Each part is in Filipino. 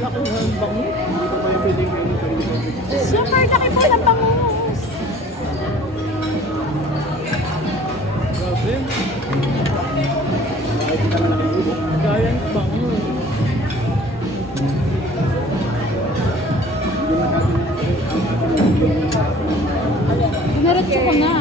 laki ng bangus. Super laki po ng bangus. Grabe. Giant bangus. Dinaretso ko na.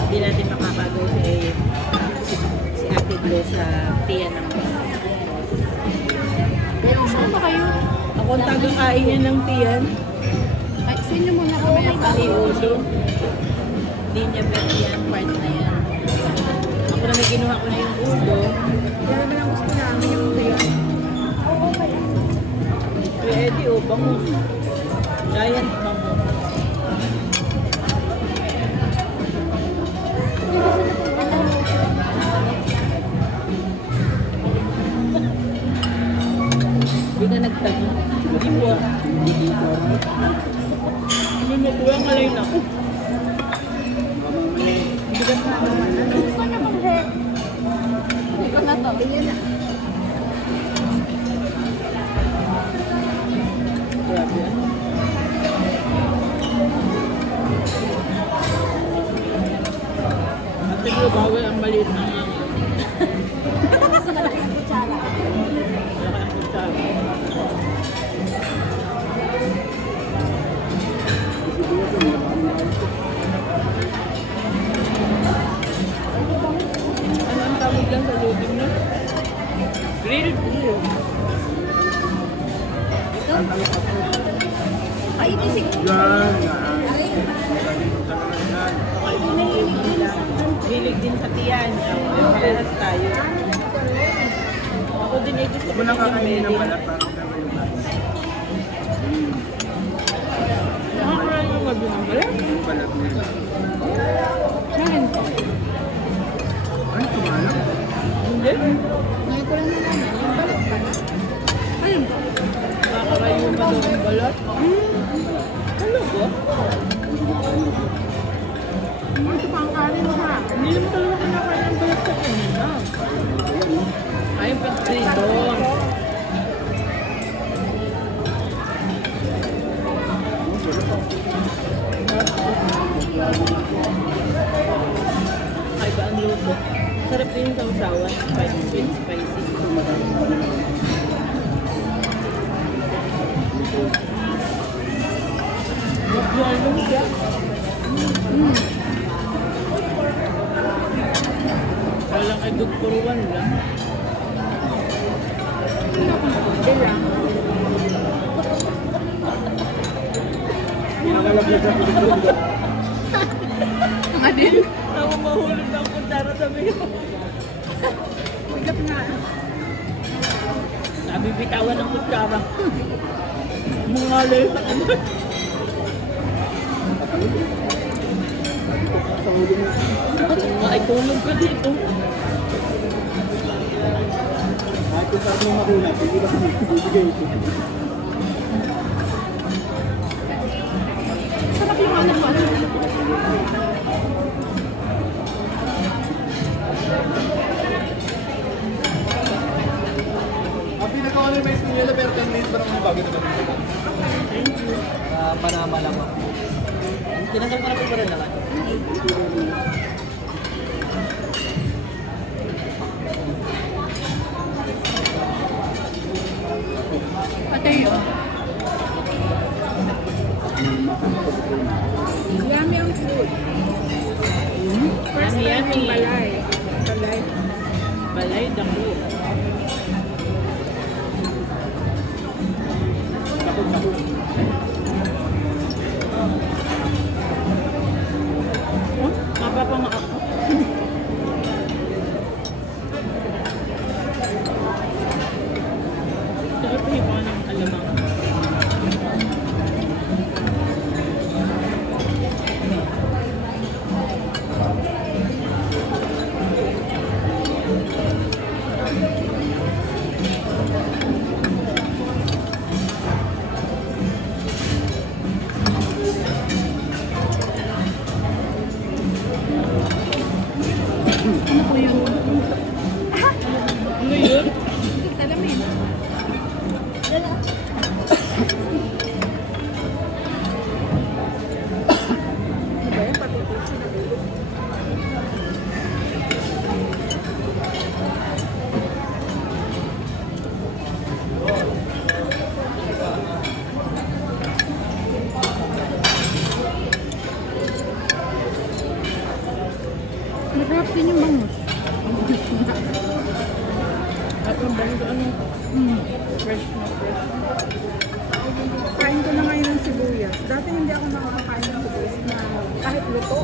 Hindi natin makakagaw si Ate Glo sa tiya ng Pero saan ba kayo? Ako ang taga-kain niya ng tiyan. Ay, sino muna kami ang Pati ulo. Hindi niya pwede yan, part na yan. Ako na may ginawa ko na yung ulo. Kaya naman ang gusto namin yung tiyan. Kuya Eddie, oh, bangus. Giant bangus. Hindi ka nagtagi. Hindi po. Hindi mo kuya, malayin ako. Hindi ka pa naman. Gusto niya pang hair. Hindi ko na to. Ganyan na. Grabe ano. At siguro bawal ang maliit na nga. Kasi malaki ang kutsara. Malaki ang kutsara. Ano ang tawag lang sa looting na? Grilled beef. Ito. Ay, ito si Hilig din sa tiyan. Parehas tayo. Ako din ay gusto ko Muna ng kakainin ng wedding. balat para sa Nakakaroon yung gabi ng balat. yung balat niya. Ngayon po. Ay, tumalang. Hindi. Ngayon ko lang nalaman. Yung balat pa na. Ayun po. Nakakarayon pa daw ng balat. Ano ba? Ito pa ang kanin mo ha. Hindi naman talaga kinakain ng balat sa kanya na. Ay, pastrito. Ay, ba ang luto? Sarap din yung sausawan. Spicy, sweet, spicy. Ano siya? Walang edug puruan lang. Hindi lang. Pinakalagyan sa pilig. Ang adin. Ako mahulog ng kutsara sa mga. Bigap nga. Sabi bitawan ng kutsara. Mungalay sa kanya. Sa huli mo. Ay, tulog ka dito. Kahit kung saan mo makulat, hindi ba bibigay ito? Sarap yung ano mo. Ang pinaka-ano yung maestro nila, pero 10 minutes pa naman bago naman ito. Panama lang ako. Tinanggal ko na po rin naman. Patay yun. Yummy ang food. First Yummy, time yummy. yung balay. Balay. Balay, dako. Oh, mapapamak ako. Sarap yung mga ng alamang. Fresh na fresh. Kain ko na ngayon ng sibuyas. Dati hindi ako nakakakain ng sibuyas na kahit luto.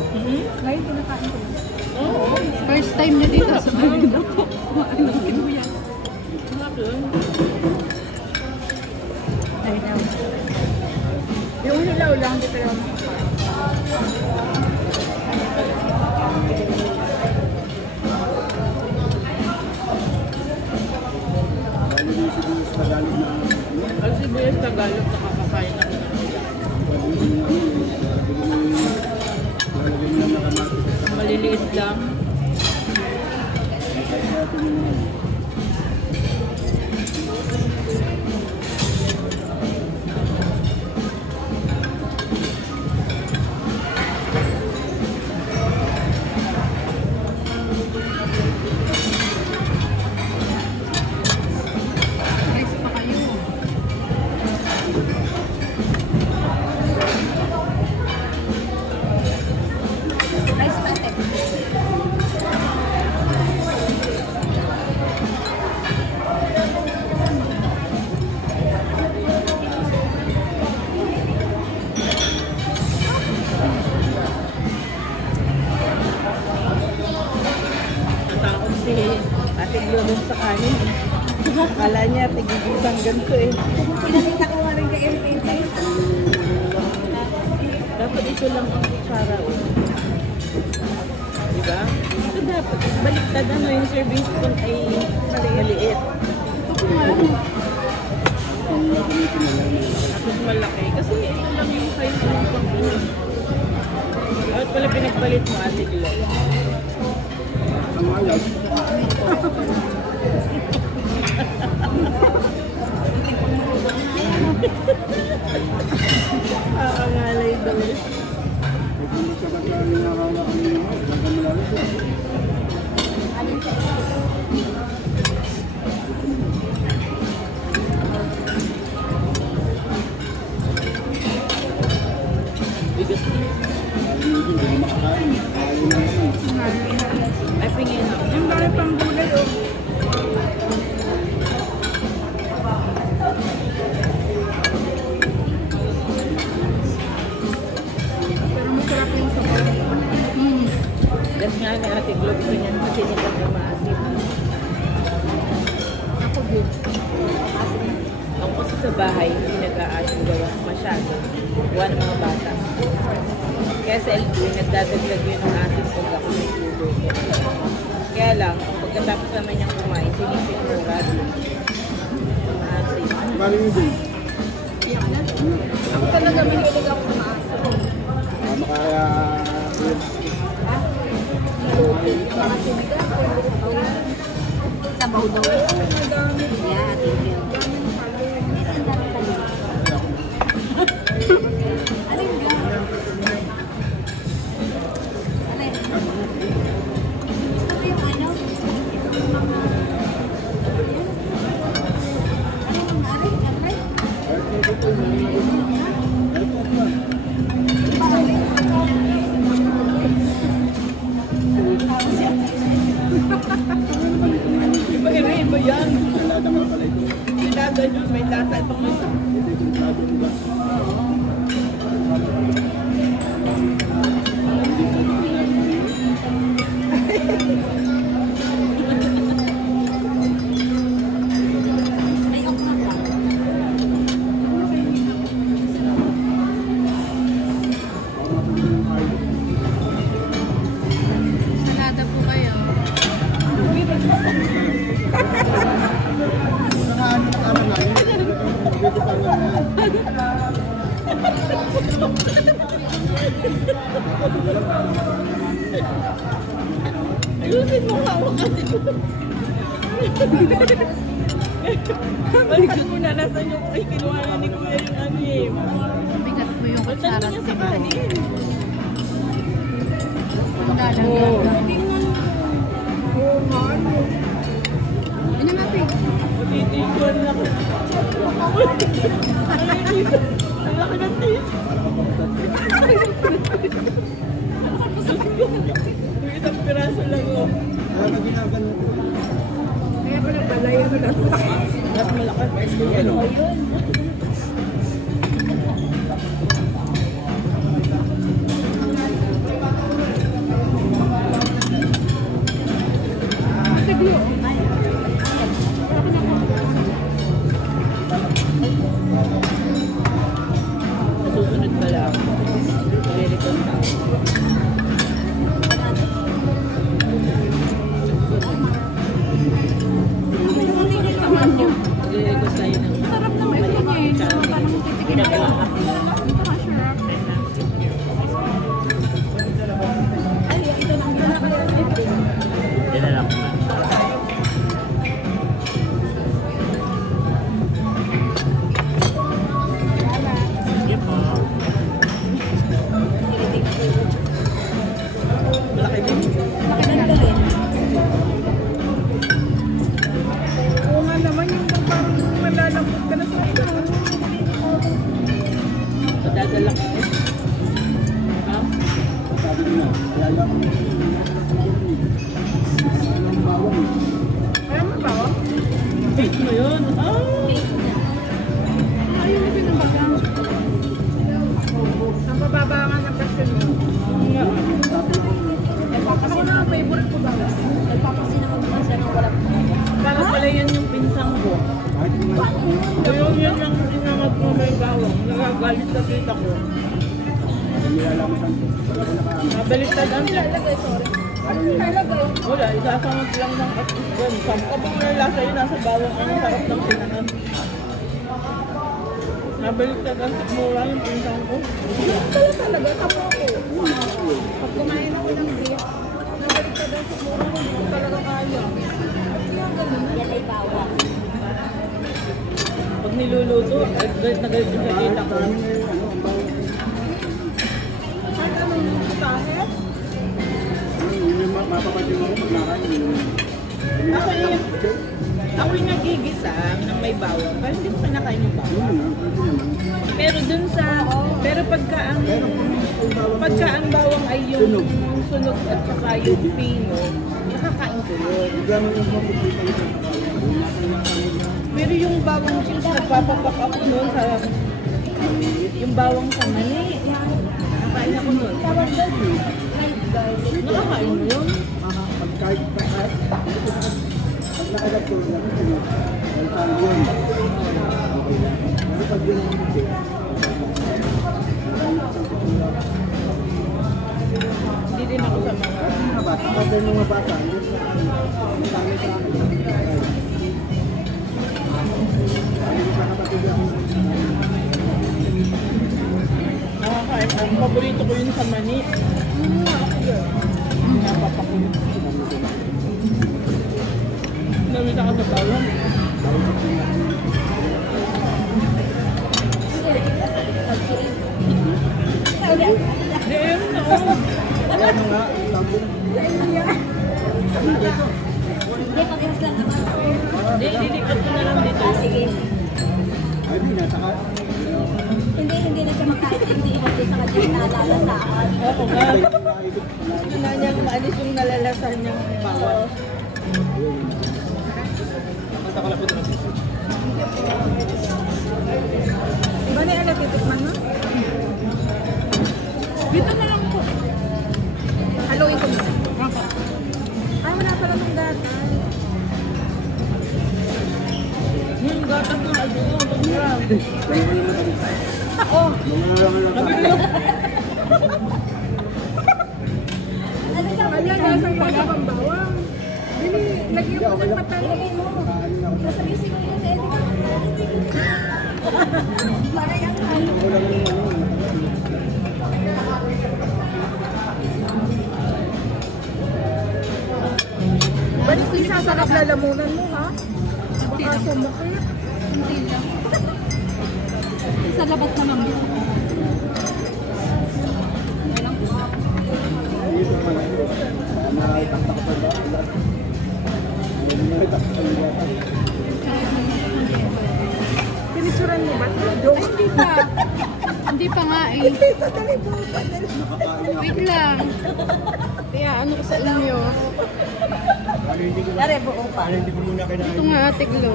Ngayon kinakain ko na. Oh, First time na dito sa Manila po. Kumain ng sibuyas. sarap yun. Ay, no. Yung hilaw lang, hindi talaga makakain. Lalo yung siguro sa Tagalog na Ang sibuyas Tagalog, nakakakain ako ng sila. lalagyan mo lang na kamatis at saka Maliliit lang. natin yung Rice pa kayo. Rice pa, te. Natakot si Ate Glo dun sa kanin. Akala niya, tigigisang ganito eh. Pinakita ko nga rin kay MPP. Dapat ito lang ang kutsara oh. Diba? Ito dapat. Baliktad ano yung serving spoon ay maliit. Tapos malaki. Kasi ito lang yung size ng pang-ulo. Bakit pala pinagpalit mo Ate Glo? ang ayos. Ngalay daw eh. Huwag mo sa kataling nakakala kami naman. Huwag mo lalagyan. Bigat din. Hindi mo makakain. Ayaw na naman. Ay, pingin ako. Yung dami pang gulay, oh. Pero masarap yung sabaw. Gas nga ni Ate Glo. Gusto niya kasi niya na maasim. Ako good. Ako kasi sa bahay, hindi nag-aasim gawa masyado. Gawa ng mga bata. Kaya sa LB, nagdadaglag yun ng asim pag ako nagluluto. Kaya lang, pagkatapos naman niyang kumain, sinisigura din. Maasim. Bali mo din. Iyak na. Ako talaga mahilig ako sa maasa. Makaya... Yung mga sinigang, pwede sa bawa. Sabaw daw. Madami. Yeah, tingin. Dami ng palo. Ano yung gano'n? Ano yun? Gusto mo yung ano? Yung mga... Ano yung mga aray? Aray? Iba yan. Nalada ka pala ito. Sinada yun, may lasa itong isa. Ito yung kontrado mo ba? Ay, ako nga ba? Salada po kayo. Tama lang yun. Dito pa lang yan. Ayusin mo hawak kasi ko. Balikan mo na, nasan yung ay kinuha na ni Kuya yung ano eh. Bigat po yung Ba't ano niya sa kanin? Oo. Ano natin? Matitigon na ko. Ang laki ng tis. Yung isang piraso lang oh. Kaya na ginagano ko. Kaya pala balay ako na. At malakas. Ano? Ayun. Nasusunod pala ako. Nire-record na ako. Nire-record tayo ng Sarap naman ito niya eh. So, parang titigil ka lang. Ito nga, sarap. Ay, ito na kaya sa ito. Yan na lang naman. Sige po. Malaki din. Laki na gawin. Oo nga naman, yung parang malalambot ka na sa ito. Padadala ko. Ha? Sabi nila, kaya lang. Kaya mabawa? Fake mo yun. Oh! Ayaw mo pinabaga. Ang bababa nga ng presyon mo. Ako na ang favorite ko ba? Nagpapasinamag naman siya ng walang Para pala yan yung pinsang ko. Kahit naman, Ayun yan lang sinamag mo may bawang. Nagagalit sa tita ko. nilalaman sa Nabaliktad ang Lalagay, sorry. Anong lalagay? wala, isasamag lang ng atisgan. Kapag nalasa yun, nasa bawang ang sarap ng sinahan. Nabaliktad ang sikmura yung pinsang ko. Kaya talaga, tamo ako. Pag kumain ako ng beef, nabaliktad ang siguro ko, hindi ko talaga kaya. Kaya ganun. Yan ay bawang. Pag niluluto, galit na galit yung sa tita ko. Kahit anong putahe? yung mapapadyo ako pag nakain. Ako yung nagigisa ng may bawang. Parang hindi ko pinakain yung bawang. Pero dun sa, pero pagka ang bawang ay yung sunog at saka yung pino, nakakain ko yun. Pero yung bawang chips, nagpapapak ako nun sa, yung bawang sa mani. Nakakain ako nun. Nakakain mo yun? Kahit nakagat ko lang yun. Pag yun ang hindi. Hindi din ako sa mga... Mga bata, kapag mga bata, hindi sa akin. Ang dami sa akin. Hindi sa kapatid ako. Nakakain. Ang paborito ko yun sa mani. Ako yun. Napapakulit. Nawita ka sa bawang. Hindi, ayun na. Ayan nga, tambo. Hindi, pag-iwas lang naman. Hindi, lilipat ko na lang dito. Sige. Ay, di, nasa Hindi na siya makain. Hindi ibig sa kanya nalalasahan. Oo nga. Gusto na niyang maalis yung nalalasan niyang bawang. Iba na yung natitikman mo? Dito na lang po. Haluin ko muna. Ay, wala pala nung data. Yung gatas ng adobo, tumurang. Oh, Nabili ko. kanya nasa pa sa pambawang. Dili, lagyan mo ng mata. Ilagay mo. Sasabihin ko yun sa edit. Parang ang Ba't isasarap lalamunan mo, ha? Baka sumukit. hindi lang. Sa labas naman mo. Sinisuran mo ba? Joke. Hindi pa. Hindi pa nga eh. Dito, dali po. Wait lang. Kaya ano ko sa inyo? Ano hindi ko Dare, buo pa. hindi ko muna kinain. Ito nga ate Glo.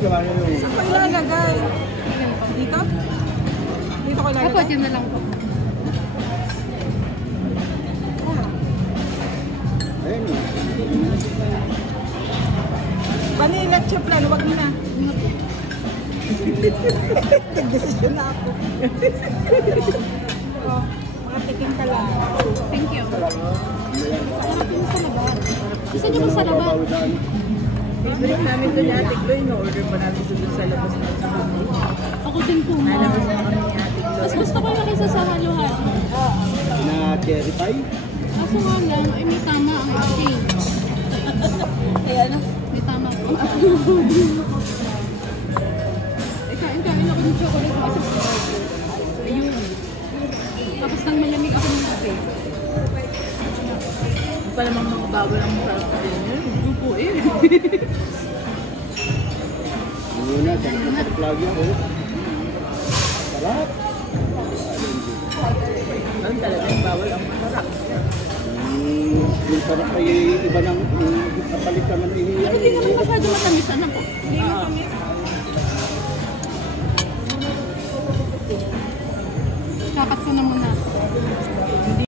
kumain yung... Saan ko ilalagay? Dito? Dito ko ilalagay? Apo, dyan na lang po. Ayun yun. Vanilla chip lang, wag mo na. Nag-desisyon na ako. Oh, mga tikim ka lang. Thank you. Sarap yung sa labas. Gusto niyo ba sa labas? Favorite namin doon ni Ate Gloy, no-order pa namin doon sa labas ng Cebu. Ako din po. Nalabas na kami ni Ate Gloy. Mas gusto ko yung kaysa sa halo-halo. Na cherry pie. Kaso nga lang, ay may tama ang exchange. Ay, ano? May tama po. Eh, kain-kain ako ng chocolate kasi ayun. Tapos nang malamig ako ng kape. Yung pala mga bawal ang sarap din yun. Yung po eh. Ano na, sarap lagi ako. Sarap. Doon talaga yung bawal ang masarap. Yung sarap ay iba ng kapalit ka ng iniyan. Ano din naman masyado matamis, ano po? Hindi mo kami. Kakat ko na muna.